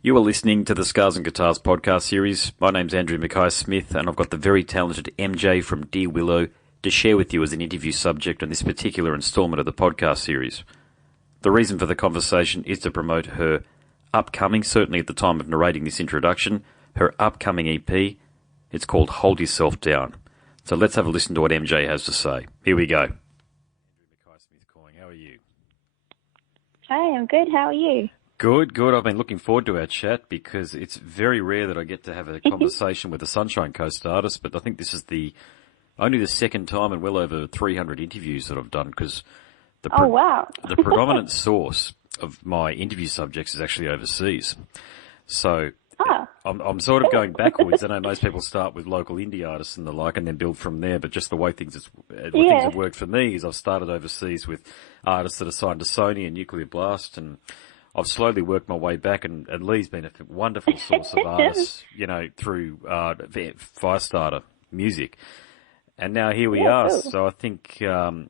You are listening to the Scars and Guitars podcast series. My name's Andrew Mackay-Smith, and I've got the very talented MJ from Dear Willow to share with you as an interview subject on this particular instalment of the podcast series. The reason for the conversation is to promote her upcoming, certainly at the time of narrating this introduction, her upcoming EP. It's called Hold Yourself Down. So let's have a listen to what MJ has to say. Here we go. Andrew Mackay-Smith calling. How are you? Hi, I'm good. How are you? Good. I've been looking forward to our chat because it's very rare that I get to have a conversation with a Sunshine Coast artist, but I think this is only the second time in well over 300 interviews that I've done because wow. the predominant source of my interview subjects is actually overseas. So I'm sort of going backwards. I know most people start with local indie artists and the like and then build from there, but just the way things have worked for me is I've started overseas with artists that are signed to Sony and Nuclear Blast, and I've slowly worked my way back, and Lee's been a wonderful source of artists, through Firestarter music. And now here we are. Cool. So I think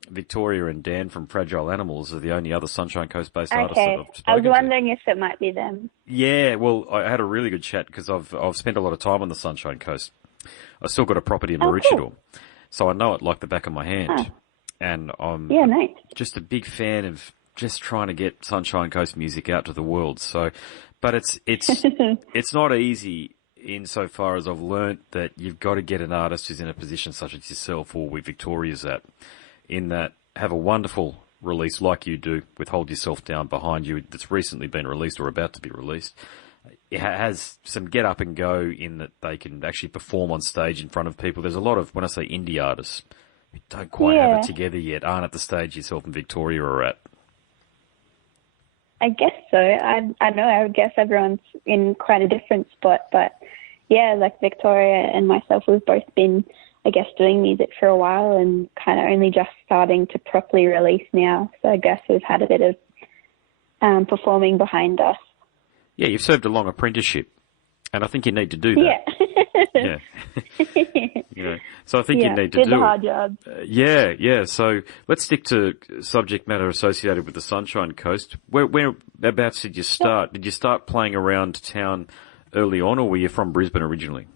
Victoria and Dan from Fragile Animals are the only other Sunshine Coast-based artists that I've spoken to. I was wondering if it might be them. Yeah, well, I had a really good chat because I've spent a lot of time on the Sunshine Coast. I've still got a property in Maroochydore, cool. so I know it like the back of my hand. And I'm nice. just a big fan of just trying to get Sunshine Coast music out to the world. So, but it's it's not easy insofar as I've learnt that you've got to get an artist who's in a position such as yourself or where Victoria's at, in that have a wonderful release like you do with Hold Yourself Down behind you that's recently been released or about to be released. It has some get up and go in that they can actually perform on stage in front of people. There's a lot of, when I say indie artists, who don't quite have it together yet, aren't at the stage yourself and Victoria are at. I guess so. I know. I would guess everyone's in quite a different spot, but yeah, like Victoria and myself, we've both been, I guess, doing music for a while and kind of only just starting to properly release now. So I guess we've had a bit of performing behind us. Yeah, you've served a long apprenticeship, and I think you need to do that. Yeah. So I think you need to do the hard job. Yeah. So let's stick to subject matter associated with the Sunshine Coast. Whereabouts did you start? Did you start playing around town early on, or were you from Brisbane originally?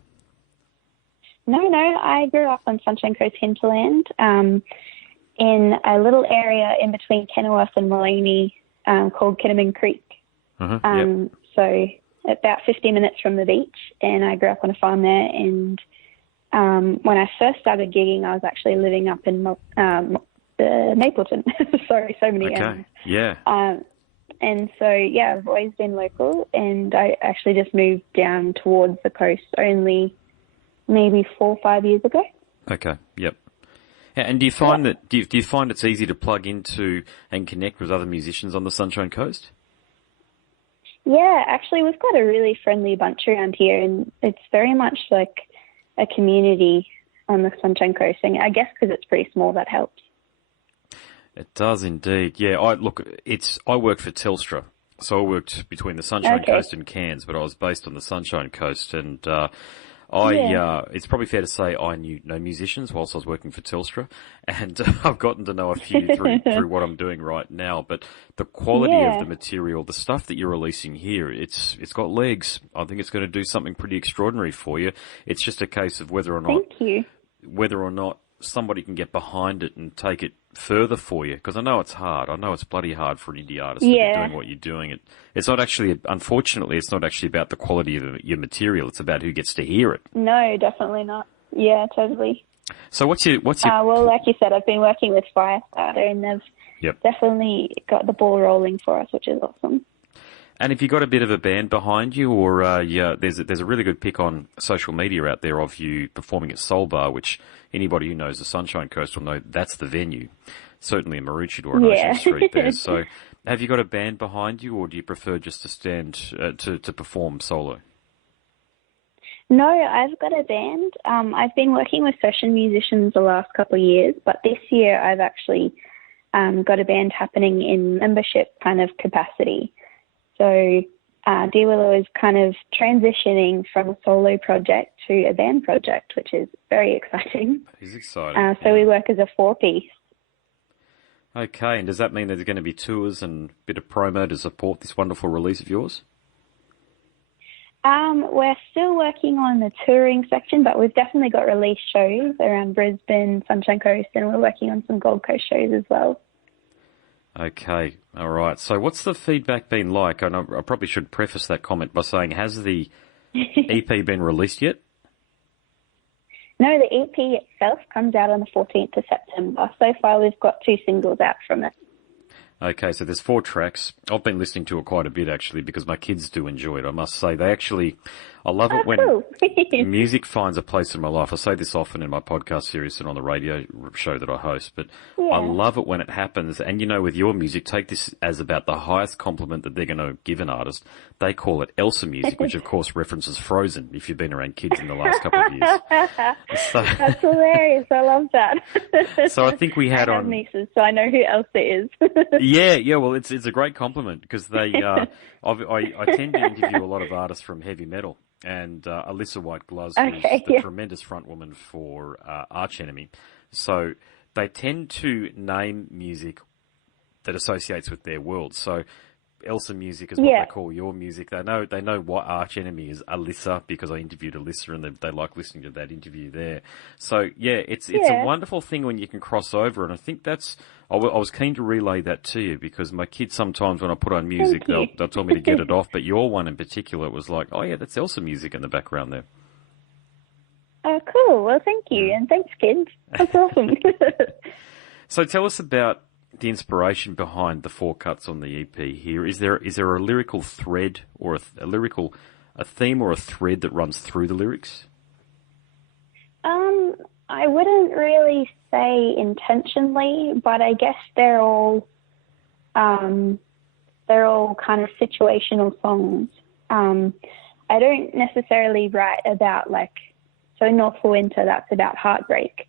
No. I grew up on Sunshine Coast hinterland, in a little area in between Kenilworth and Maleny, called Kinnaman Creek. So about 50 minutes from the beach, and I grew up on a farm there. And when I first started gigging, I was actually living up in Mapleton. Sorry, so many M's. Yeah. And so, I've always been local, and I actually just moved down towards the coast only maybe 4 or 5 years ago. Okay, yep. And do you find that do you find it's easy to plug into and connect with other musicians on the Sunshine Coast? Yeah, actually, we've got a really friendly bunch around here, and it's very much like a community on the Sunshine Coast. And I guess because it's pretty small, that helps. It does indeed. Yeah, I worked for Telstra, so I worked between the Sunshine Coast and Cairns, but I was based on the Sunshine Coast, and it's probably fair to say I knew no musicians whilst I was working for Telstra, and I've gotten to know a few through what I'm doing right now. But the quality of the material, the stuff that you're releasing here, it's got legs. I think it's going to do something pretty extraordinary for you. It's just a case of whether or not somebody can get behind it and take it further for you, because I know it's hard. I know it's bloody hard for an indie artist to be doing what you're doing. It's not actually, unfortunately, it's not actually about the quality of your material. It's about who gets to hear it. No, definitely not. Yeah, totally. So what's your? Well, like you said, I've been working with Firestarter, and they've definitely got the ball rolling for us, which is awesome. And if you got a bit of a band behind you, or there's a really good pic on social media out there of you performing at Soul Bar, which anybody who knows the Sunshine Coast will know that's the venue. Certainly in Maroochydore and Ocean Street there. So, have you got a band behind you, or do you prefer just to stand to perform solo? No, I've got a band. I've been working with session musicians the last couple of years, but this year I've actually got a band happening in membership kind of capacity. So Dear Willow is kind of transitioning from a solo project to a band project, which is very exciting. It's exciting. So we work as a 4-piece. Okay, and does that mean there's going to be tours and a bit of promo to support this wonderful release of yours? We're still working on the touring section, but we've definitely got release shows around Brisbane, Sunshine Coast, and we're working on some Gold Coast shows as well. Okay, all right. So what's the feedback been like? I know I probably should preface that comment by saying, has the EP been released yet? No, the EP itself comes out on the 14th of September. So far, we've got 2 singles out from it. Okay, so there's 4 tracks. I've been listening to it quite a bit, actually, because my kids do enjoy it. I must say, I love it when cool. music finds a place in my life. I say this often in my podcast series and on the radio show that I host, but I love it when it happens. And, with your music, take this as about the highest compliment that they're going to give an artist. They call it Elsa music, which, of course, references Frozen, if you've been around kids in the last couple of years. That's hilarious. I love that. So I think we had I have nieces, so I know who Elsa is. Yeah. Well, it's a great compliment because they. I tend to interview a lot of artists from heavy metal, and Alyssa White Gloves, who's the tremendous frontwoman for Arch Enemy. So they tend to name music that associates with their world. So Elsa music is what they call your music. They know what Arch Enemy is Alyssa, because I interviewed Alyssa and they like listening to that interview there. So it's a wonderful thing when you can cross over, and I think I was keen to relay that to you, because my kids sometimes when I put on music they'll tell me to get it off, but your one in particular was like, oh yeah, that's Elsa music in the background there. Oh, cool. Well, thank you, and thanks, kids. That's awesome. So tell us about the inspiration behind the 4 cuts on the EP here. Is there a lyrical thread or a theme or a thread that runs through the lyrics? I wouldn't really say intentionally, but I guess they're all kind of situational songs. I don't necessarily write about so North for Winter, that's about heartbreak,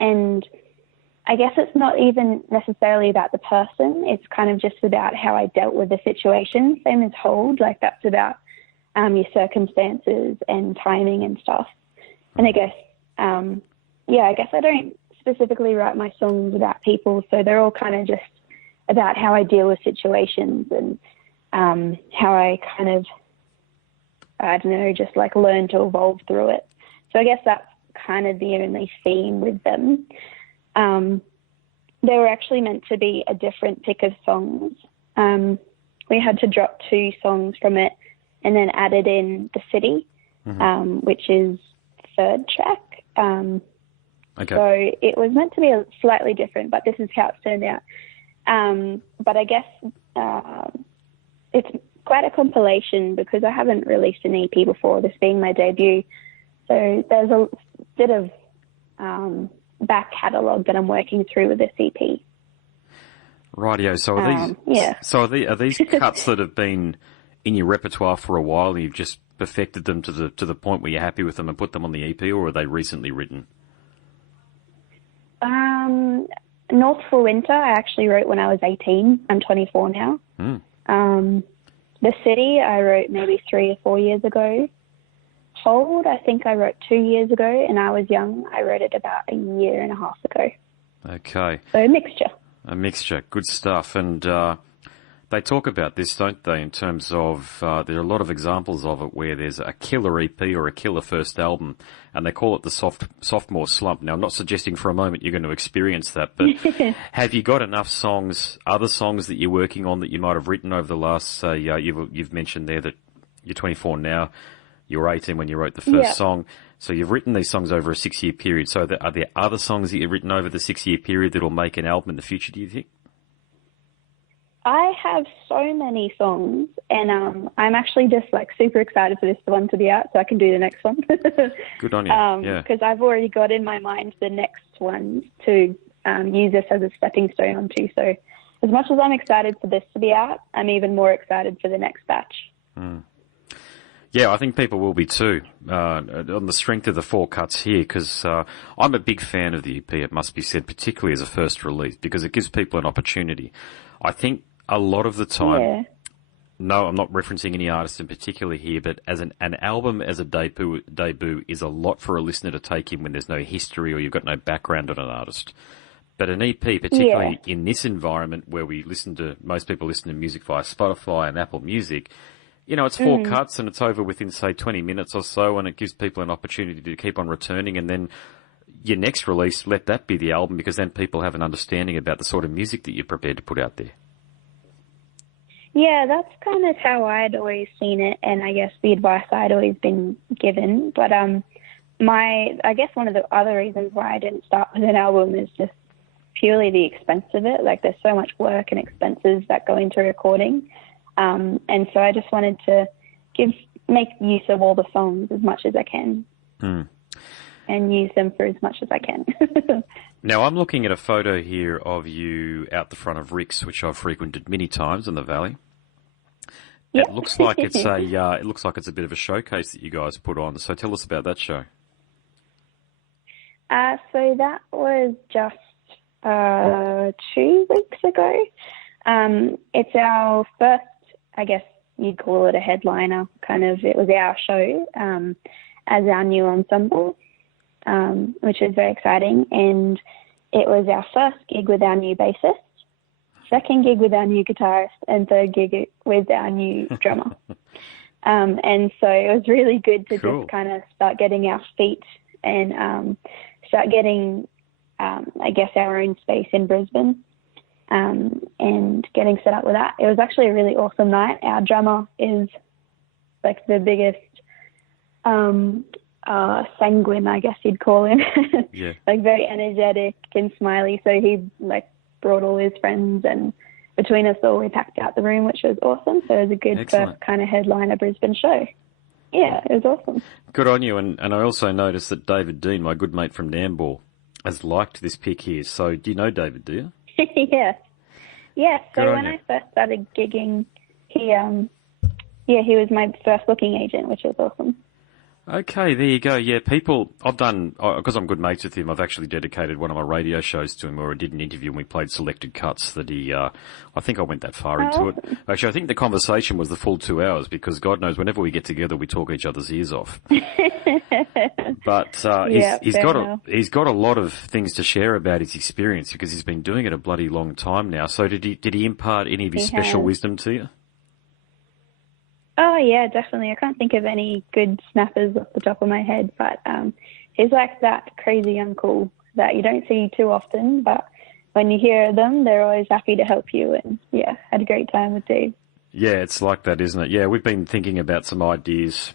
and I guess it's not even necessarily about the person. It's kind of just about how I dealt with the situation. Same as Hold, that's about your circumstances and timing and stuff. And I guess, I don't specifically write my songs about people, so they're all kind of just about how I deal with situations and how I kind of, just learn to evolve through it. So I guess that's kind of the only theme with them. They were actually meant to be a different pick of songs. We had to drop 2 songs from it and then added in The City, which is the 3rd track. Okay. So it was meant to be slightly different, but this is how it's turned out. But I guess it's quite a compilation because I haven't released an EP before, this being my debut. So there's a bit of back catalogue that I'm working through with this EP. Rightio. So are these cuts that have been in your repertoire for a while and you've just perfected them to the point where you're happy with them and put them on the EP, or are they recently written? North for Winter I actually wrote when I was 18. I'm 24 now. The City I wrote maybe 3 or 4 years ago. Hold, I think I wrote 2 years ago, and I was young. I wrote it about a year and a half ago. Okay. So a mixture. A mixture. Good stuff. And they talk about this, don't they, in terms of there are a lot of examples of it where there's a killer EP or a killer first album, and they call it the sophomore slump. Now, I'm not suggesting for a moment you're going to experience that, but have you got enough songs, other songs that you're working on that you might have written over the last, you've mentioned there that you're 24 now, you were 18 when you wrote the first song. So you've written these songs over a 6-year period. So are there other songs that you've written over the 6-year period that will make an album in the future, do you think? I have so many songs, and I'm actually just super excited for this one to be out so I can do the next one. Good on you. Because I've already got in my mind the next ones to use this as a stepping stone onto. So as much as I'm excited for this to be out, I'm even more excited for the next batch. Yeah, I think people will be too, on the strength of the 4 cuts here, because I'm a big fan of the EP, it must be said, particularly as a first release, because it gives people an opportunity. I think a lot of the time, no, I'm not referencing any artist in particular here, but as an album as a debut is a lot for a listener to take in when there's no history or you've got no background on an artist. But an EP, particularly in this environment where most people listen to music via Spotify and Apple Music, it's 4 cuts and it's over within, say, 20 minutes or so, and it gives people an opportunity to keep on returning. And then your next release, let that be the album, because then people have an understanding about the sort of music that you're prepared to put out there. Yeah, that's kind of how I'd always seen it, and I guess the advice I'd always been given. But I guess one of the other reasons why I didn't start with an album is just purely the expense of it. Like, there's so much work and expenses that go into recording. And so I just wanted to make use of all the songs as much as I can. And use them for as much as I can. Now, I'm looking at a photo here of you out the front of Rick's, which I've frequented many times in the Valley. Yep. It looks like it's a bit of a showcase that you guys put on. So tell us about that show. So that was just 2 weeks ago. It's our first, I guess you'd call it a headliner, kind of. It was our show as our new ensemble, which is very exciting. And it was our first gig with our new bassist, second gig with our new guitarist, and third gig with our new drummer. And so it was really good to just kind of start getting our feet and start getting, I guess, our own space in Brisbane. And getting set up with that. It was actually a really awesome night. Our drummer is like the biggest sanguine, I guess you'd call him. Yeah. Like very energetic and smiley. So he like brought all his friends, and between us all we packed out the room, which was awesome. So it was a good first kind of headliner Brisbane show. Yeah, it was awesome. Good on you. And I also noticed that David Dean, my good mate from Nambour, has liked this pic here. So do you know David, do you? Yeah. So when I first started gigging, he was my first booking agent, which was awesome. Okay, there you go. Yeah, I've done, because I'm good mates with him, I've actually dedicated one of my radio shows to him where I did an interview and we played selected cuts that I think I went that far into it. Actually, I think the conversation was the full 2 hours because God knows whenever we get together we talk each other's ears off. But he's got a lot of things to share about his experience because he's been doing it a bloody long time now. So did he impart any of his special wisdom to you? Oh, yeah, definitely. I can't think of any good snappers off the top of my head, but he's like that crazy uncle that you don't see too often, but when you hear them, they're always happy to help you, and, yeah, had a great time with Dave. Yeah, it's like that, isn't it? Yeah, we've been thinking about some ideas.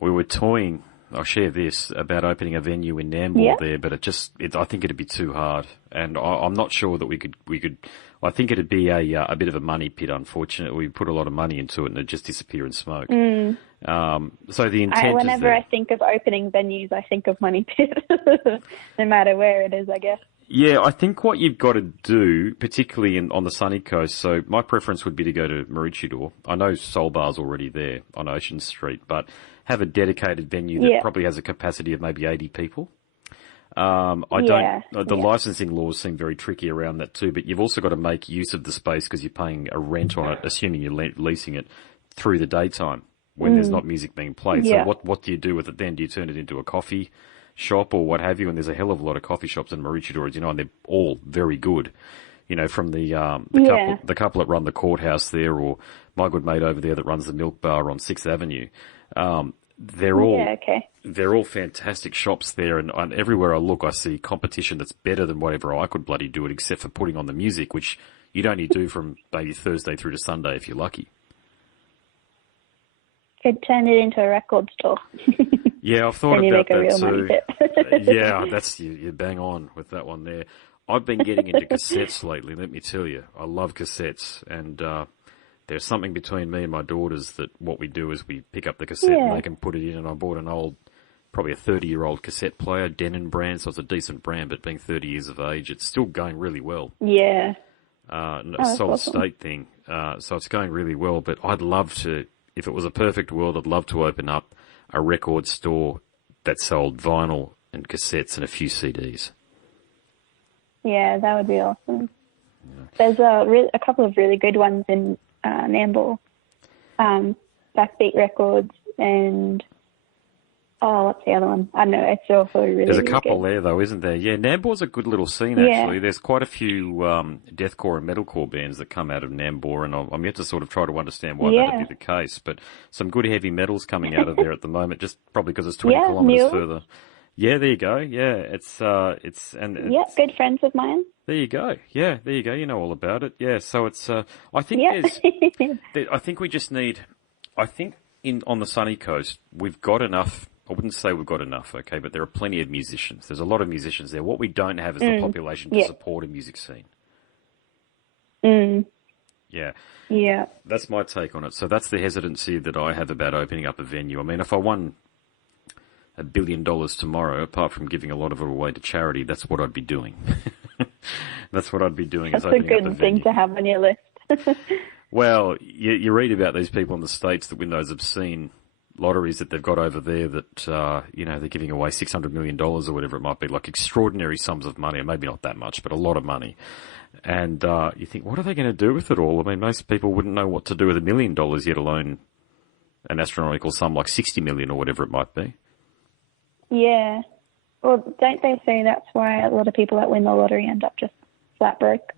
We were toying, I'll share this, about opening a venue in Nambour there, but I think it'd be too hard, and I'm not sure that we could. I think it'd be a bit of a money pit, unfortunately. We put a lot of money into it and it'd just disappear in smoke. So the intent whenever I think of opening venues, I think of money pit, no matter where it is, I guess. Yeah, I think what you've got to do, particularly on the sunny coast, so my preference would be to go to Maroochydore. I know Soul Bar's already there on Ocean Street, but have a dedicated venue that probably has a capacity of maybe 80 people. The licensing laws seem very tricky around that too, but you've also got to make use of the space because you're paying a rent on it, assuming you're leasing it through the daytime when there's not music being played. So what do you do with it then? Do you turn it into a coffee shop or what have you? And there's a hell of a lot of coffee shops in Maroochydore, as you know, and they're all very good. You know, from the couple that run the courthouse there, or my good mate over there that runs the Milk Bar on 6th Avenue. They're all fantastic shops there, and everywhere I look, I see competition that's better than whatever I could bloody do it, except for putting on the music, which you'd only do from maybe Thursday through to Sunday if you're lucky. Could turn it into a record store. Yeah, I've thought about that too. Yeah, you're bang on with that one there. I've been getting into cassettes lately, let me tell you. I love cassettes, and there's something between me and my daughters that what we do is we pick up the cassette and they can put it in, and I bought an old, probably a 30-year-old cassette player, Denon brand, so it's a decent brand, but being 30 years of age, it's still going really well. Yeah. A solid state thing. So it's going really well, but I'd love to, if it was a perfect world, I'd love to open up a record store that sold vinyl and cassettes and a few CDs. Yeah, that would be awesome. Yeah. There's a couple of really good ones in Nambour, Backbeat Records, and Oh, what's the other one? I don't know. It's also really, There's a really couple good. there, though, isn't there? Yeah, Nambour's a good little scene, Yeah. actually. There's quite a few deathcore and metalcore bands that come out of Nambour, and I'm yet to sort of try to understand why that would be the case. But some good heavy metals coming out of there at the moment, just probably because it's 20 kilometres further. Yeah, there you go. Yeah, it's good friends of mine. There you go. Yeah, there you go. You know all about it. Yeah, so it's. I think I think we just need. I think on the sunny coast we've got enough. I wouldn't say we've got enough, okay, but there are plenty of musicians. There's a lot of musicians there. What we don't have is the population to support a music scene. Yeah. Yeah. That's my take on it. So that's the hesitancy that I have about opening up a venue. I mean, if I won $1 billion tomorrow, apart from giving a lot of it away to charity, that's what I'd be doing. That's what I'd be doing. That's is opening a good up a thing venue. to have on your list. Well, you read about these people in the States that win those obscene lotteries that they've got over there that, they're giving away $600 million or whatever it might be, like extraordinary sums of money, or maybe not that much, but a lot of money. And you think, what are they going to do with it all? I mean, most people wouldn't know what to do with $1 million, yet alone an astronomical sum like 60 million or whatever it might be. Yeah. Well, don't they say that's why a lot of people that win the lottery end up just flat broke?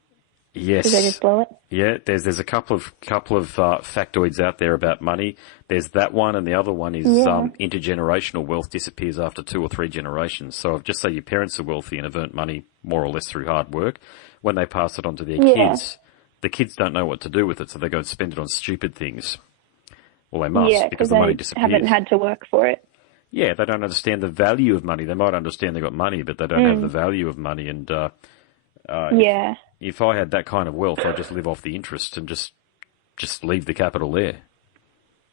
Yes. Because they just blow it? Yeah, there's a couple of factoids out there about money. There's that one, and the other one is intergenerational wealth disappears after 2 or 3 generations. So if just say your parents are wealthy and have earned money more or less through hard work, when they pass it on to their kids, the kids don't know what to do with it, so they go and spend it on stupid things. Well, they must, because the money disappears. Haven't had to work for it. Yeah, they don't understand the value of money. They might understand they've got money, but they don't have the value of money. And if I had that kind of wealth, I'd just live off the interest and just leave the capital there.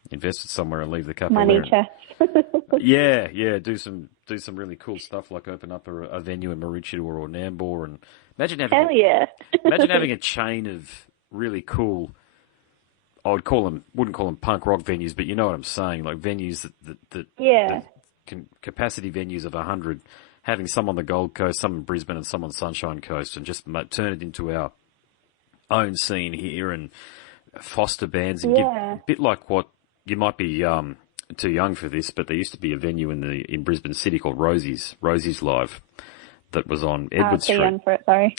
Invest it somewhere and leave the capital Money there. chest. Yeah. Do some really cool stuff like open up a venue in Maroochydore or Nambour, and imagine having a chain of really cool. Wouldn't call them punk rock venues, but you know what I'm saying, like venues that capacity venues of 100, having some on the Gold Coast, some in Brisbane, and some on Sunshine Coast, and just turn it into our own scene here and foster bands and give a bit like what you might be too young for this, but there used to be a venue in Brisbane City called Rosie's Live that was on Edward Street. Too young for it, sorry.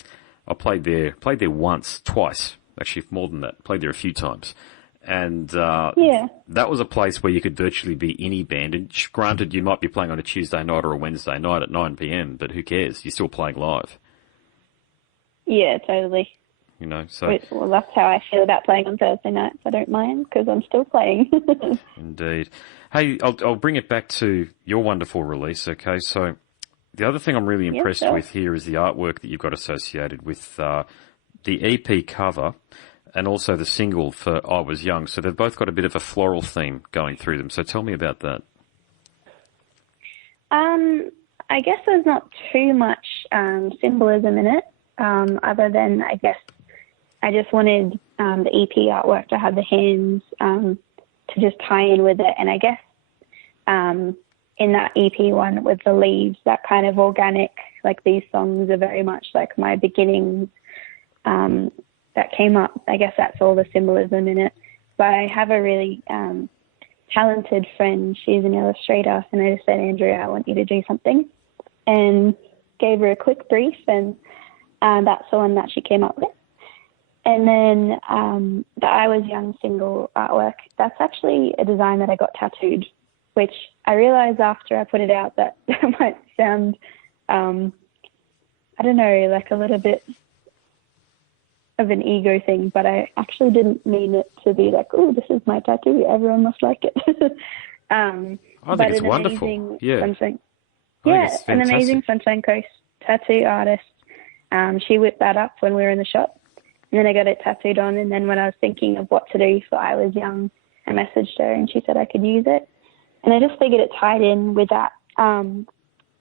I played there twice, actually more than that. Played there a few times. And that was a place where you could virtually be any band. And granted, you might be playing on a Tuesday night or a Wednesday night at 9 p.m, but who cares? You're still playing live. Yeah, totally. You know, so... Well, that's how I feel about playing on Thursday nights. I don't mind, because I'm still playing. Indeed. Hey, I'll bring it back to your wonderful release, okay? So the other thing I'm really impressed with here is the artwork that you've got associated with the EP cover and also the single for I Was Young. So they've both got a bit of a floral theme going through them. So tell me about that. I guess there's not too much symbolism in it, other than, I guess, I just wanted the EP artwork to have the hands to just tie in with it. And I guess in that EP one with the leaves, that kind of organic, like these songs are very much like my beginnings that came up. I guess that's all the symbolism in it. But I have a really talented friend. She's an illustrator, and I just said, Andrea, I want you to do something, and gave her a quick brief, and that's the one that she came up with. And then the I Was Young single artwork, that's actually a design that I got tattooed, which I realized after I put it out that might sound, I don't know, like a little bit of an ego thing, but I actually didn't mean it to be like, oh, this is my tattoo, everyone must like it. I think it's wonderful. An amazing Sunshine Coast tattoo artist. She whipped that up when we were in the shop, and then I got it tattooed on. And then when I was thinking of what to do for I Was Young, I messaged her and she said I could use it. And I just figured it tied in with that,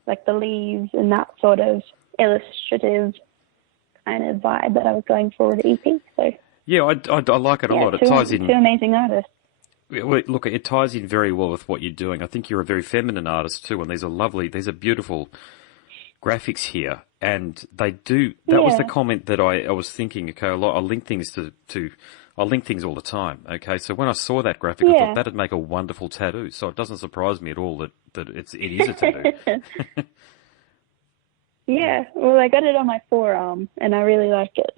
like the leaves and that sort of illustrative kind of vibe that I was going for with the EP. So yeah, I like it a lot. It ties in. Two amazing artists. Look, it ties in very well with what you're doing. I think you're a very feminine artist too, and these are beautiful graphics here, and they do. That was the comment that I was thinking. Okay, I'll link things to I link things all the time. Okay, so when I saw that graphic, I thought that'd make a wonderful tattoo. So it doesn't surprise me at all that it is a tattoo. Yeah, well, I got it on my forearm, and I really like it.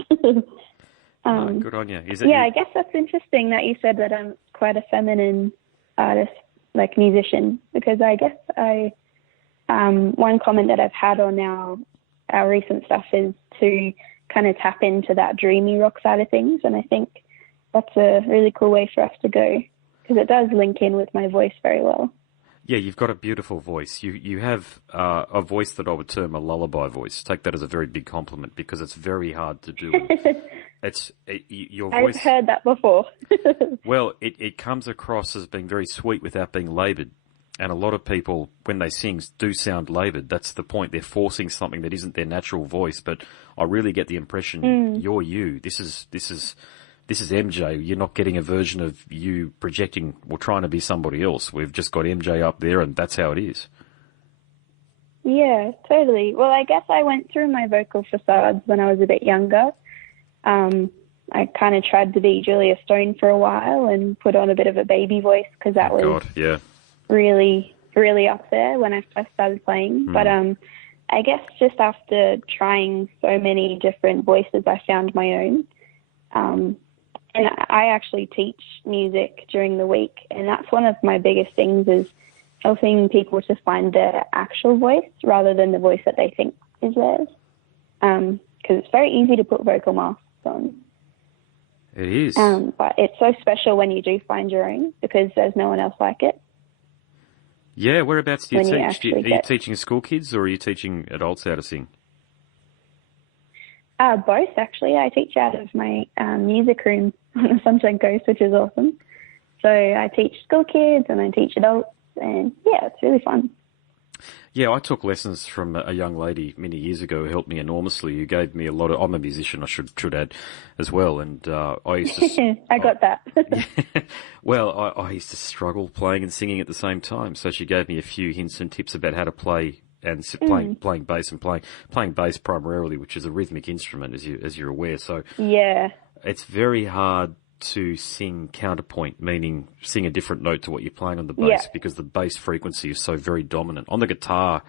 Good on you. I guess that's interesting that you said that I'm quite a feminine artist, like musician, because I guess one comment that I've had on our recent stuff is to kind of tap into that dreamy rock side of things, and I think that's a really cool way for us to go, because it does link in with my voice very well. Yeah, you've got a beautiful voice. You have a voice that I would term a lullaby voice. Take that as a very big compliment, because it's very hard to do. Your voice. I've heard that before. Well, it comes across as being very sweet without being laboured. And a lot of people, when they sing, do sound laboured. That's the point. They're forcing something that isn't their natural voice. But I really get the impression you're you. This is MJ. You're not getting a version of you projecting or trying to be somebody else. We've just got MJ up there, and that's how it is. Yeah, totally. Well, I guess I went through my vocal facades when I was a bit younger. I kind of tried to be Julia Stone for a while and put on a bit of a baby voice, because that was really, really up there when I first started playing. But I guess just after trying so many different voices, I found my own. And I actually teach music during the week, and that's one of my biggest things, is helping people to find their actual voice rather than the voice that they think is theirs. Because it's very easy to put vocal masks on. It is. But it's so special when you do find your own, because there's no one else like it. Yeah, whereabouts do you teach? Are you teaching school kids, or are you teaching adults how to sing? Both, actually. I teach out of my music room on the Sunshine Coast, which is awesome. So I teach school kids and I teach adults, and yeah, it's really fun. Yeah, I took lessons from a young lady many years ago who helped me enormously, who gave me a lot of... I'm a musician, I should add, as well, and I used to... I got that. Well, I used to struggle playing and singing at the same time, so she gave me a few hints and tips about how to play, and playing bass, and playing bass primarily, which is a rhythmic instrument, as you're aware. So yeah, it's very hard to sing counterpoint, meaning sing a different note to what you're playing on the bass, because the bass frequency is so very dominant. On the guitar,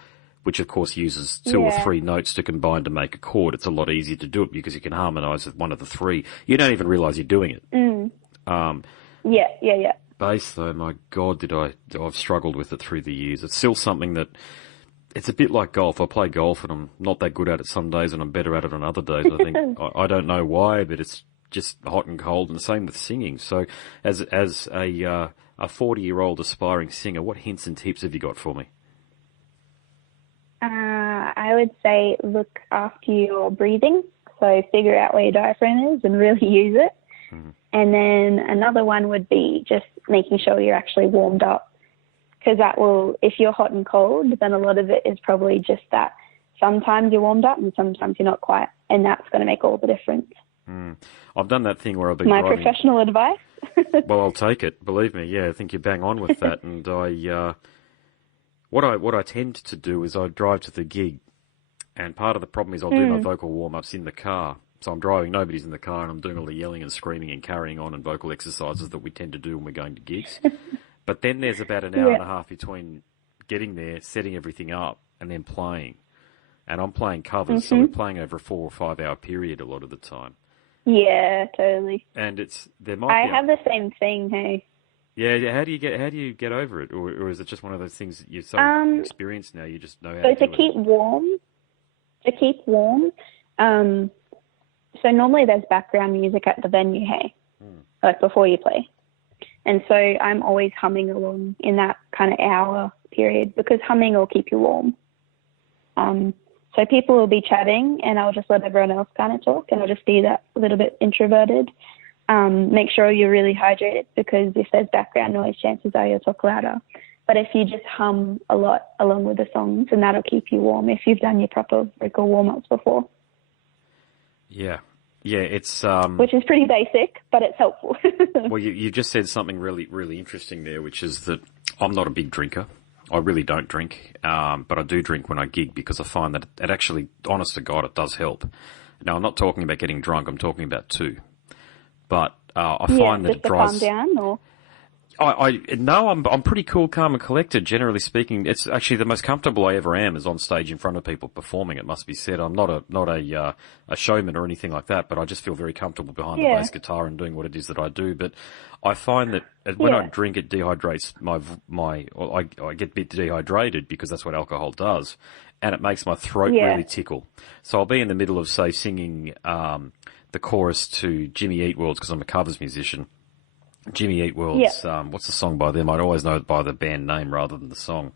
which of course uses two or three notes to combine to make a chord, it's a lot easier to do it because you can harmonise with one of the three. You don't even realise you're doing it. Yeah. Bass, though, my God, I've struggled with it through the years. It's still something that... It's a bit like golf. I play golf and I'm not that good at it some days and I'm better at it on other days. I think I don't know why, but it's just hot and cold, and the same with singing. So as a 40-year-old aspiring singer, what hints and tips have you got for me? I would say look after your breathing. So figure out where your diaphragm is and really use it. And then another one would be just making sure you're actually warmed up. Because that will, if you're hot and cold, then a lot of it is probably just that sometimes you're warmed up and sometimes you're not quite, and that's going to make all the difference. I've done that thing where I've been My driving. professional advice? Well, I'll take it. Believe me, yeah, I think you're bang on with that. And what I tend to do is I drive to the gig, and part of the problem is I'll do my vocal warm-ups in the car. So I'm driving, nobody's in the car, and I'm doing all the yelling and screaming and carrying on and vocal exercises that we tend to do when we're going to gigs. But then there's about an hour and a half between getting there, setting everything up, and then playing. And I'm playing covers, so we're playing over a 4 or 5 hour period a lot of the time. Yeah, totally. And I have the same thing, hey. Yeah, how do you get over it, or is it just one of those things that you're so experienced now, you just know how to do it? To keep warm. So normally there's background music at the venue, hey, like before you play. And so I'm always humming along in that kind of hour period, because humming will keep you warm. So people will be chatting and I'll just let everyone else kind of talk, and I'll just be that little bit introverted. Make sure you're really hydrated, because if there's background noise, chances are you'll talk louder. But if you just hum a lot along with the songs, and that'll keep you warm if you've done your proper vocal warm-ups before. Yeah, it's... which is pretty basic, but it's helpful. Well, you just said something really, really interesting there, which is that I'm not a big drinker. I really don't drink, but I do drink when I gig, because I find that it actually, honest to God, it does help. Now, I'm not talking about getting drunk, I'm talking about two. But I find that just it to drives. calm down, or No, I'm pretty cool, calm, and collected. Generally speaking, it's actually the most comfortable I ever am is on stage in front of people performing. It must be said. I'm not a showman or anything like that, but I just feel very comfortable behind the bass guitar and doing what it is that I do. But I find that when I drink, it dehydrates I get a bit dehydrated because that's what alcohol does, and it makes my throat really tickle. So I'll be in the middle of, say, singing the chorus to Jimmy Eat World's, because I'm a covers musician. Jimmy Eat World's, what's the song by them? I'd always know it by the band name rather than the song.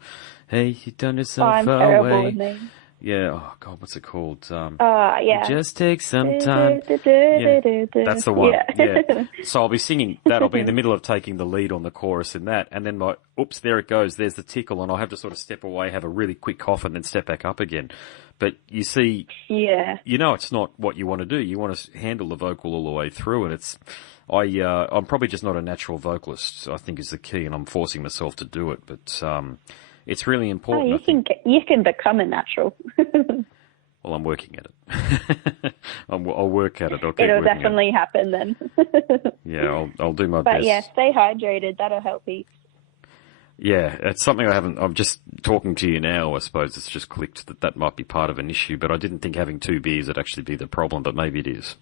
Hey, you done yourself I'm terrible with names. Yeah, oh God, what's it called? Yeah. Just take some time. Yeah, that's the one. Yeah. So I'll be singing that. I'll be in the middle of taking the lead on the chorus in that, and then oops, there it goes. There's the tickle, and I'll have to sort of step away, have a really quick cough, and then step back up again. But you see, it's not what you want to do. You want to handle the vocal all the way through, and I'm probably just not a natural vocalist, I think, is the key, and I'm forcing myself to do it. But it's really important. You can become a natural. Well, I'm working at it. I'll work at it. It'll definitely happen then. Yeah, I'll do my best. But yeah, stay hydrated. That'll help you. Yeah, it's something I'm just talking to you now, I suppose it's just clicked that might be part of an issue, but I didn't think having 2 beers would actually be the problem, but maybe it is.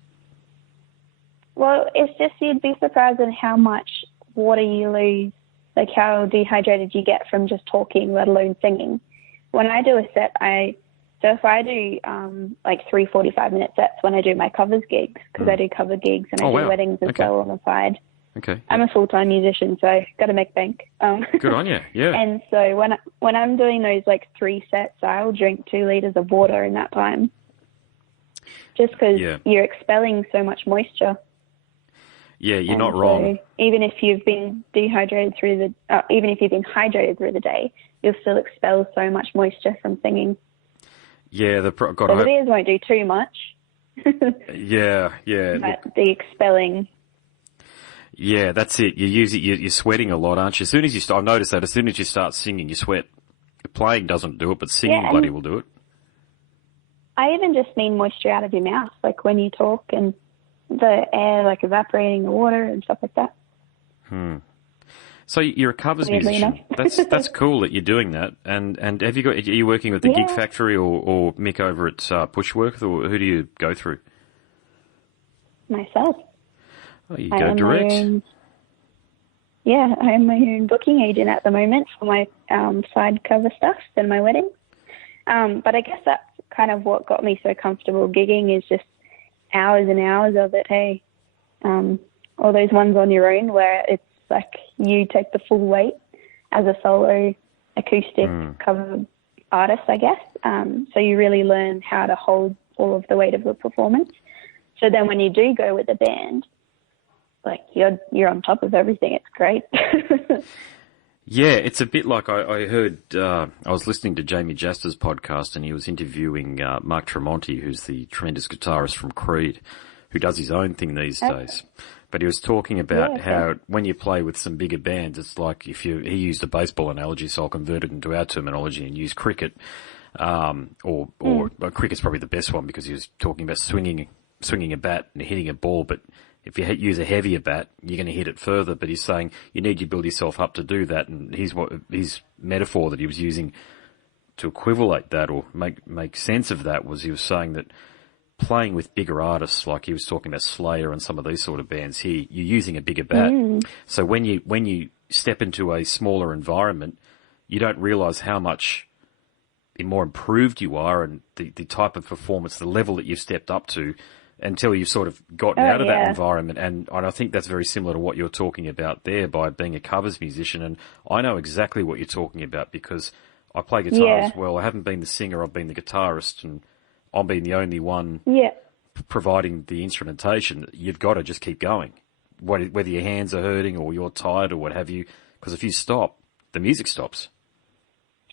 Well, it's just you'd be surprised at how much water you lose, like how dehydrated you get from just talking, let alone singing. When I do a set, if I do like 3 45-minute sets when I do my covers gigs, because I do cover gigs and I do weddings as well on the side. Okay. I'm a full-time musician, so got to make bank. Good on you, yeah. And so when I'm doing those like 3 sets, I'll drink 2 liters of water in that time, just because you're expelling so much moisture. Yeah, you're not wrong. Even if you've been hydrated through the day, you'll still expel so much moisture from singing. Yeah, the beers won't do too much. Yeah. But the expelling. Yeah, that's it. You're sweating a lot, aren't you? I've noticed that as soon as you start singing, you sweat. Playing doesn't do it, but singing bloody will do it. I even just mean moisture out of your mouth, like when you talk and the air like evaporating the water and stuff like that. So you're a covers musician. That's cool that you're doing that. And are you working with the Gig Factory or Mick over at Pushworth, or who do you go through? Myself. Oh, you go direct. I am my own booking agent at the moment for my side cover stuff and my weddings. But I guess that's kind of what got me so comfortable gigging, is just hours and hours of it. Hey, all those ones on your own where it's like you take the full weight as a solo acoustic cover artist, I guess. So you really learn how to hold all of the weight of the performance. So then when you do go with a band, like you're on top of everything. It's great. Yeah, it's a bit like I heard. I was listening to Jamie Jaster's podcast, and he was interviewing Mark Tremonti, who's the tremendous guitarist from Creed, who does his own thing these days. But he was talking about how when you play with some bigger bands, it's like he used a baseball analogy, so I'll convert it into our terminology and use cricket. Or cricket's probably the best one, because he was talking about swinging a bat and hitting a ball, but if you use a heavier bat, you're going to hit it further. But he's saying you need to build yourself up to do that. And his metaphor that he was using to equivalate that or make sense of that was, he was saying that playing with bigger artists, like he was talking about Slayer and some of these sort of bands here, you're using a bigger bat. So when you step into a smaller environment, you don't realise how much more improved you are, and the type of performance, the level that you've stepped up to, until you've sort of gotten out of that environment. And I think that's very similar to what you're talking about there by being a covers musician. And I know exactly what you're talking about, because I play guitar as well. I haven't been the singer, I've been the guitarist, and I'm being the only one providing the instrumentation. You've got to just keep going, whether your hands are hurting or you're tired or what have you, because if you stop, the music stops.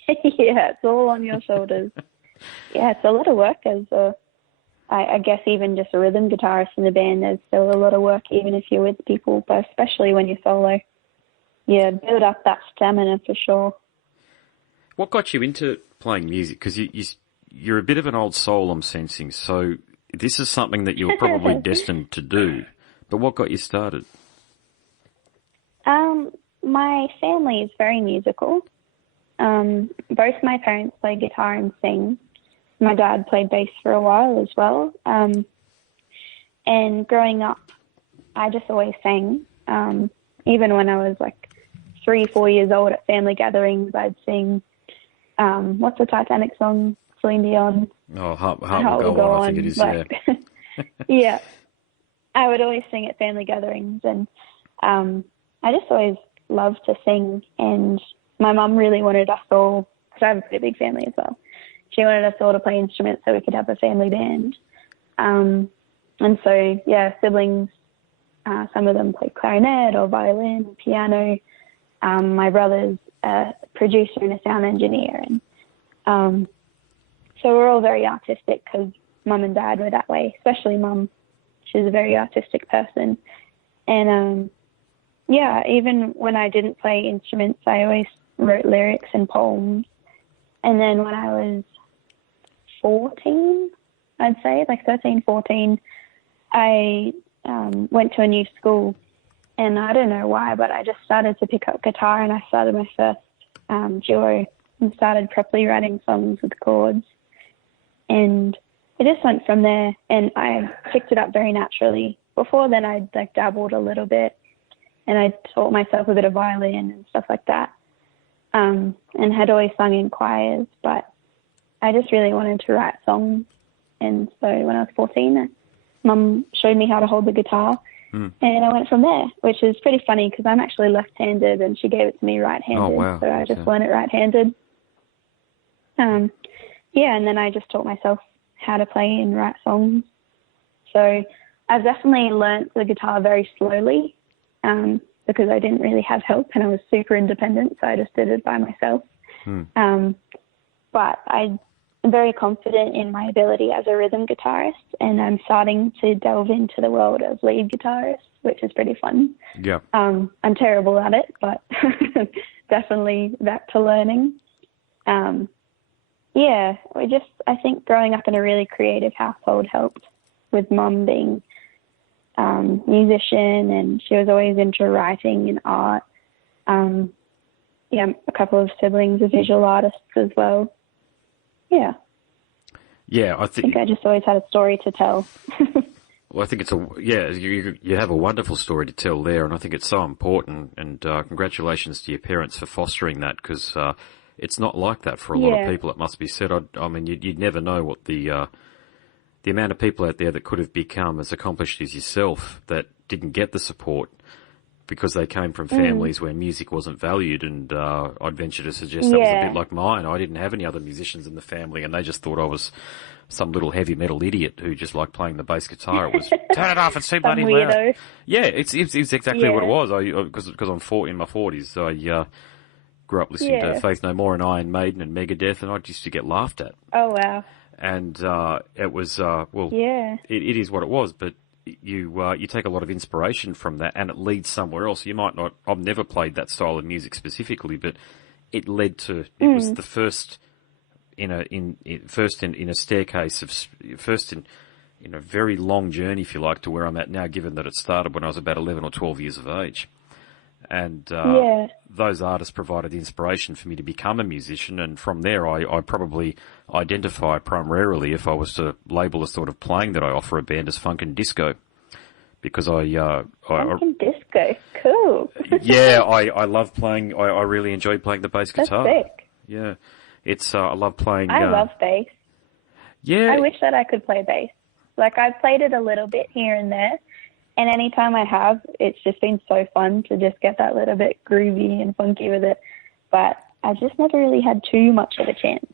It's all on your shoulders. It's a lot of work as I guess even just a rhythm guitarist in the band. There's still a lot of work, even if you're with people, but especially when you're solo. Yeah, build up that stamina for sure. What got you into playing music? Because you're a bit of an old soul, I'm sensing. So this is something that you were probably destined to do. But what got you started? My family is very musical. Both my parents play guitar and sing. My dad played bass for a while as well. And growing up, I just always sang. Even when I was like 3, 4 years old at family gatherings, I'd sing, what's the Titanic song? Celine Dion. Oh, Heart Will Go On, I think it is, like, yeah. Yeah. I would always sing at family gatherings, and I just always loved to sing. And my mum really wanted us all, because I have a pretty big family as well, she wanted us all to play instruments so we could have a family band. And so, yeah, siblings, some of them played clarinet or violin, piano. My brother's a producer and a sound engineer. And so we're all very artistic because mum and dad were that way, especially mum. She's a very artistic person. And, yeah, even when I didn't play instruments, I always wrote lyrics and poems. And then when I was 14, I'd say, like 13, 14, I went to a new school. And I don't know why, but I just started to pick up guitar, and I started my first duo and started properly writing songs with chords. And it just went from there, and I picked it up very naturally. Before then, I'd like dabbled a little bit, and I taught myself a bit of violin and stuff like that, and had always sung in choirs, but I just really wanted to write songs. And so when I was 14, Mum showed me how to hold the guitar, and I went from there, which is pretty funny because I'm actually left-handed, and she gave it to me right-handed. Oh, wow. So I just learned it right-handed. Yeah, and then I just taught myself how to play and write songs. So I've definitely learnt the guitar very slowly because I didn't really have help, and I was super independent, so I just did it by myself. But I'm very confident in my ability as a rhythm guitarist, and I'm starting to delve into the world of lead guitarist, which is pretty fun. Yeah. I'm terrible at it, but definitely back to learning. Yeah, I think growing up in a really creative household helped, with Mum being musician, and she was always into writing and art. Yeah, a couple of siblings are visual artists as well. Yeah. Yeah, I think I just always had a story to tell. Well, I think you have a wonderful story to tell there, and I think it's so important. And congratulations to your parents for fostering that, because it's not like that for a lot of people. It must be said. I mean, you'd never know what the amount of people out there that could have become as accomplished as yourself that didn't get the support because they came from families where music wasn't valued. And I'd venture to suggest that was a bit like mine. I didn't have any other musicians in the family, and they just thought I was some little heavy metal idiot who just liked playing the bass guitar. It was turn it off, it's too bloody loud. Yeah, it's exactly what it was. Because I'm in my 40s, I grew up listening to Faith No More and Iron Maiden and Megadeth, and I used to get laughed at. Oh wow! And it was it is what it was. But you take a lot of inspiration from that, and it leads somewhere else. You might not. I've never played that style of music specifically, but it led to. It was the first. In a staircase in a very long journey, if you like, to where I'm at now, given that it started when I was about 11 or 12 years of age. And those artists provided inspiration for me to become a musician, and from there I probably identify primarily, if I was to label the sort of playing that I offer a band, as funk and disco. Because funk and disco, cool. Yeah, I love playing, I really enjoy playing the bass guitar. That's sick. Yeah. It's, I love playing. I love bass. Yeah. I wish that I could play bass. Like, I've played it a little bit here and there, and anytime I have, it's just been so fun to just get that little bit groovy and funky with it. But I've just never really had too much of a chance.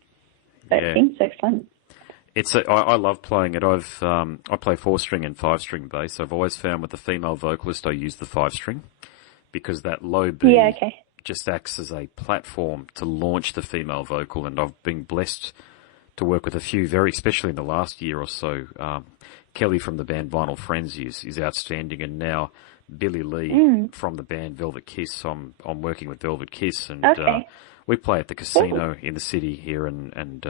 So it's been so fun. I love playing it. I play 4-string and 5-string bass. I've always found with the female vocalist, I use the 5-string because that low B. Yeah, okay. Just acts as a platform to launch the female vocal, and I've been blessed to work with a few, especially in the last year or so. Kelly from the band Vinyl Frenzy is outstanding, and now Billy Lee from the band Velvet Kiss. I'm working with Velvet Kiss, and We play at the casino in the city here and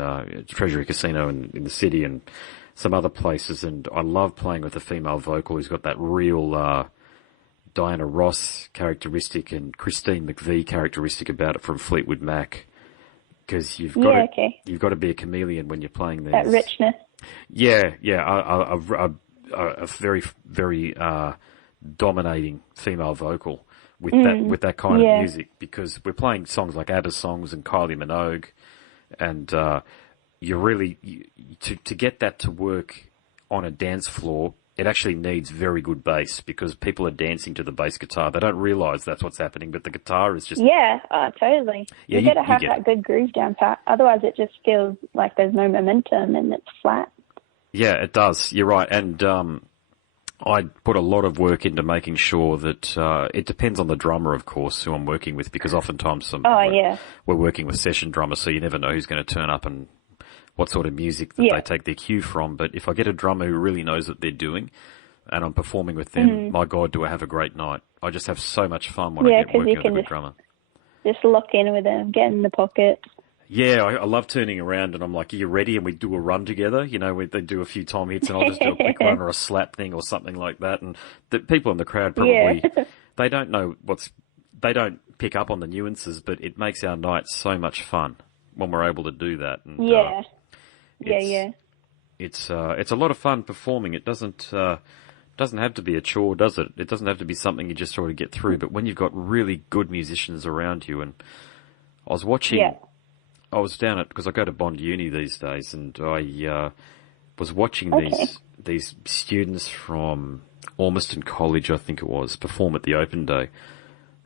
Treasury Casino in the city and some other places. And I love playing with a female vocal who's got that real Diana Ross characteristic and Christine McVie characteristic about it from Fleetwood Mac. Because you've got to be a chameleon when you're playing these. That richness. Yeah. A very, very dominating female vocal with that kind of music, because we're playing songs like ABBA songs and Kylie Minogue, and to get that to work on a dance floor, it actually needs very good bass, because people are dancing to the bass guitar. They don't realise that's what's happening, but the guitar is just... Yeah, totally. Yeah, you got to have that good groove down pat. Otherwise it just feels like there's no momentum and it's flat. Yeah, it does. You're right. And I put a lot of work into making sure that it depends on the drummer, of course, who I'm working with, because oftentimes we're working with session drummers, so you never know who's going to turn up and what sort of music that they take their cue from. But if I get a drummer who really knows what they're doing and I'm performing with them, my God, do I have a great night. I just have so much fun when I get working with a good drummer. Just lock in with them, get in the pocket. Yeah, I love turning around and I'm like, are you ready? And we do a run together. You know, they do a few tom hits and I'll just do a quick run or a slap thing or something like that. And the people in the crowd probably, they don't know they don't pick up on the nuances, but it makes our night so much fun when we're able to do that. And, It's a lot of fun performing. It doesn't have to be a chore, does it? It doesn't have to be something you just sort of get through. But when you've got really good musicians around you, and I was watching... Yeah. I was down at, because I go to Bond Uni these days, and I was watching these students from Ormiston College, I think it was, perform at the Open Day.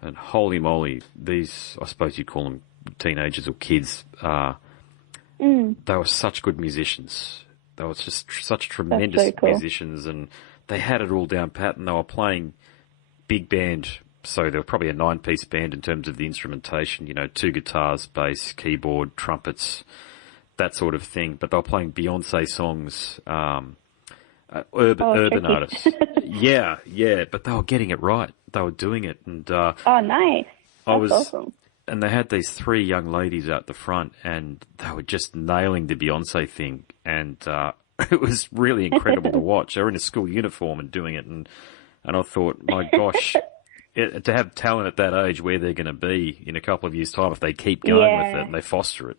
And holy moly, these, I suppose you'd call them teenagers or kids, they were such good musicians. They were just such tremendous musicians, and they had it all down pat, and they were playing big band. So they were probably a 9-piece band in terms of the instrumentation, you know, 2 guitars, bass, keyboard, trumpets, that sort of thing. But they were playing Beyonce songs, urban artists. Yeah, but they were getting it right. They were doing it. And nice. That's awesome. And they had these 3 young ladies out the front, and they were just nailing the Beyonce thing. And it was really incredible to watch. They were in a school uniform and doing it. And I thought, my gosh... to have talent at that age, where they're going to be in a couple of years' time, if they keep going with it and they foster it,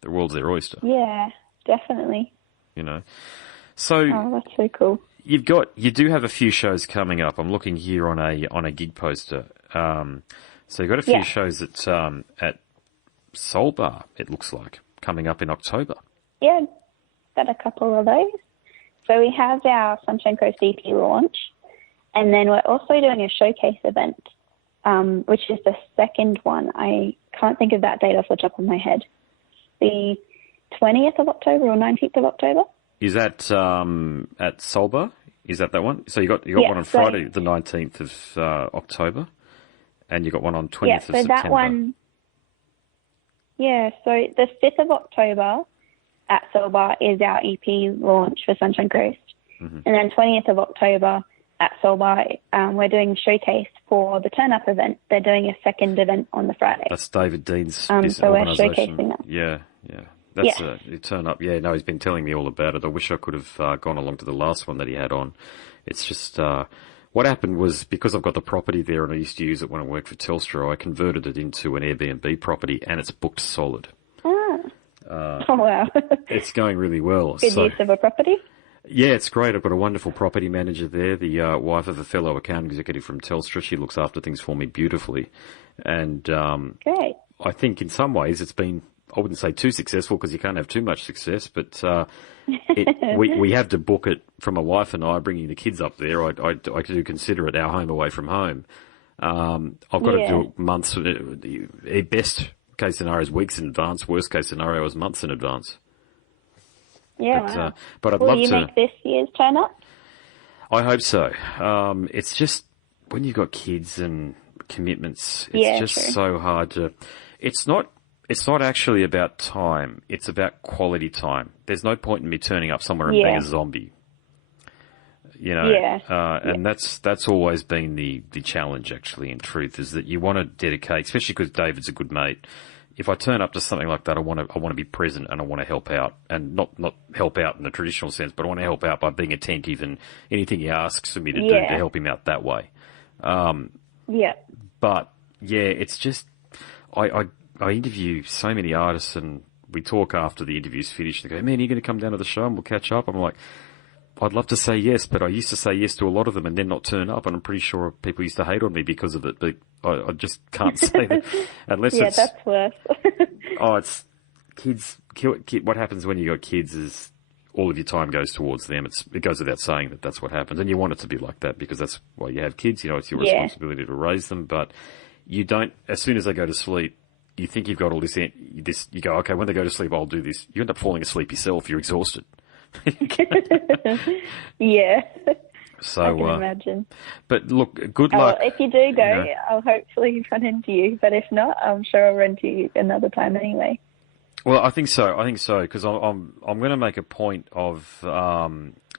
the world's their oyster. Yeah, definitely. You know, so that's so cool. You do have a few shows coming up. I'm looking here on a gig poster. So you've got a few shows at Soul Bar. It looks like coming up in October. Yeah, got a couple of those. So we have our Sunshine Coast EP launch. And then we're also doing a showcase event, which is the second one. I can't think of that date off the top of my head. The 20th of October or 19th of October. Is that at Solbar? Is that one? So you got one on Friday, the 19th of October, and you got one on 20th of September. That one. Yeah, so the 5th of October at Solbar is our EP launch for Sunshine Coast, and then 20th of October. At Solbar, we're doing a showcase for the Turn Up event. They're doing a second event on the Friday. That's David Dean's so we're showcasing that. Yeah. That's Turn Up. Yeah, no, he's been telling me all about it. I wish I could have gone along to the last one that he had on. It's just, what happened was, because I've got the property there and I used to use it when I worked for Telstra, I converted it into an Airbnb property, and it's booked solid. Oh, wow. It's going really well. Good use of a property. Yeah, it's great. I've got a wonderful property manager there, the wife of a fellow account executive from Telstra. She looks after things for me beautifully. And great. I think in some ways it's been, I wouldn't say too successful, because you can't have too much success, but we have to book it from my wife and I, bringing the kids up there. I do consider it our home away from home. I've got to do it months. The best case scenario is weeks in advance. Worst case scenario is months in advance. Yeah, but I'd love to. Will you make this year's Turn Up? I hope so. It's just, when you've got kids and commitments, it's just so hard to... It's not actually about time. It's about quality time. There's no point in me turning up somewhere and being a zombie. You know, and that's always been the challenge, actually, in truth, is that you want to dedicate, especially because David's a good mate, if I turn up to something like that, I want to be present and I want to help out, and not help out in the traditional sense, but I want to help out by being attentive and anything he asks for me to do to help him out that way. But yeah, it's just I interview so many artists, and we talk after the interview's finished. They go, "Man, are you going to come down to the show and we'll catch up?" I'm like, I'd love to say yes, but I used to say yes to a lot of them and then not turn up, and I'm pretty sure people used to hate on me because of it, but I just can't say that unless it's... Yeah, that's worse. It's kids. What happens when you got kids is all of your time goes towards them. It goes without saying that that's what happens, and you want it to be like that because that's why you have kids. You know, it's your responsibility to raise them, but you don't, as soon as they go to sleep, you think you've got all this, you go, okay, when they go to sleep, I'll do this. You end up falling asleep yourself. You're exhausted. Yeah. So, I can imagine. But look, good luck. If you do go, I'll hopefully run into you. But if not, I'm sure I'll run into you another time anyway. Well, I think so, because I'm going to make a point of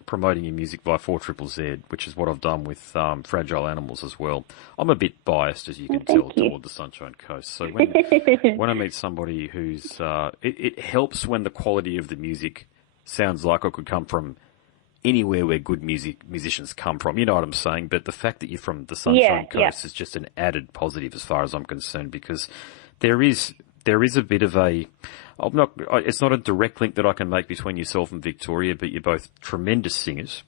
promoting your music via 4ZZZ, which is what I've done with Fragile Animals as well. I'm a bit biased, as you can tell, toward the Sunshine Coast. So when I meet somebody who's... it helps when the quality of the music sounds like it could come from anywhere where good musicians come from. You know what I'm saying? But the fact that you're from the Sunshine Coast is just an added positive as far as I'm concerned, because there is a bit of a... it's not a direct link that I can make between yourself and Victoria, but you're both tremendous singers.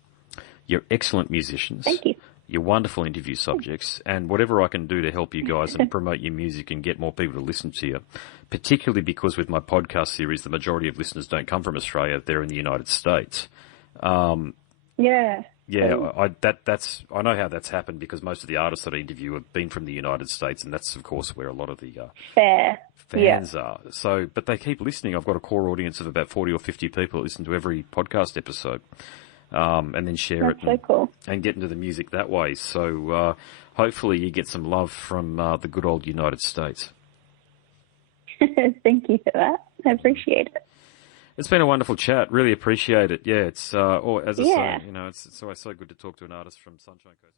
You're excellent musicians. Thank you. You're wonderful interview subjects, and whatever I can do to help you guys and promote your music and get more people to listen to you, particularly because with my podcast series, the majority of listeners don't come from Australia. They're in the United States. I know how that's happened because most of the artists that I interview have been from the United States, and that's, of course, where a lot of the fans are. So, but they keep listening. I've got a core audience of about 40 or 50 people that listen to every podcast episode. And then share it and get into the music that way. So hopefully you get some love from the good old United States. Thank you for that. I appreciate it. It's been a wonderful chat. Really appreciate it. Yeah, it's as I say, it's always so good to talk to an artist from Sunshine Coast.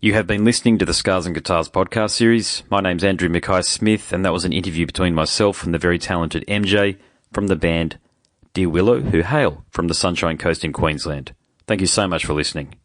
You have been listening to the Scars and Guitars podcast series. My name's Andrew Mackay-Smith, and that was an interview between myself and the very talented MJ from the band Dear Willow, who hail from the Sunshine Coast in Queensland. Thank you so much for listening.